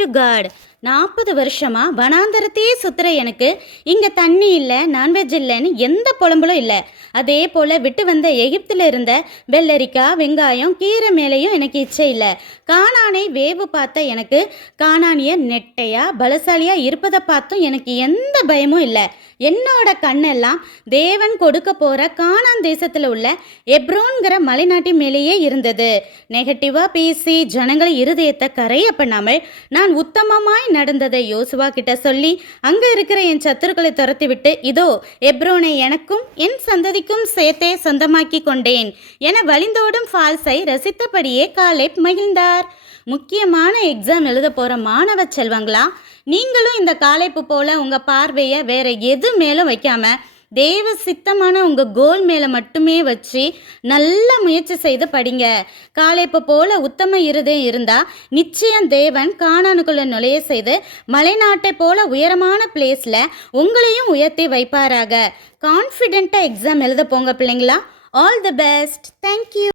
To God. 40 வருஷமா வனாந்தரத்தையே சுற்றுற எனக்கு இங்கே தண்ணி இல்லை, நான்வெஜ் இல்லைன்னு எந்த புலம்பலும் இல்லை. அதே போல் விட்டு வந்த எகிப்தில் இருந்த வெள்ளரிக்காய், வெங்காயம், கீரை மேலேயும் எனக்கு இச்சை இல்லை. கானானை வேவு பார்த்த எனக்கு கானானிய நெட்டையாக பலசாலியாக இருப்பதை பார்த்தும் எனக்கு எந்த பயமும் இல்லை. என்னோட கண்ணெல்லாம் தேவன் கொடுக்க போகிற கானான் தேசத்தில் உள்ள எப்ரோன்கிற மலைநாட்டி மேலேயே இருந்தது. நெகட்டிவாக பேசி ஜனங்களை இருதயத்தை கரைய பண்ணாமல் நான் உத்தமமாய் நடந்ததை யோசுவா கிட்ட சொல்லி அங்கே இருக்கிற என் சத்துருக்களை துரத்தி விட்டு இதோ எப்ரோனை எனக்கும் என் சந்ததிக்கும் சேர்த்தே சொந்தமாக்கி கொண்டேன் என வழிந்தோடும் ஃபால்ஸை ரசித்தபடியே காலேப் மகிழ்ந்தார். முக்கியமான எக்ஸாம் எழுத போகிற மாணவ செல்வங்களா, நீங்களும் இந்த காலேப்பு போல் உங்கள் பார்வையை வேற எது மேலும் வைக்காம தேவ சித்தமான உங்கள் கோல் மேலே மட்டுமே வச்சு நல்ல முயற்சி செய்து படிங்க. காலேப்பு போல் உத்தம இருதயம் இருந்தால் நிச்சயம் தேவன் கானானுக்குள்ள நுழைய செய்து மலைநாட்டை போல உயரமான பிளேஸில் உங்களையும் உயர்த்தி வைப்பாராக. கான்ஃபிடென்ட்டாக எக்ஸாம் எழுத போங்க பிள்ளைங்களா. All the best. தேங்க்யூ.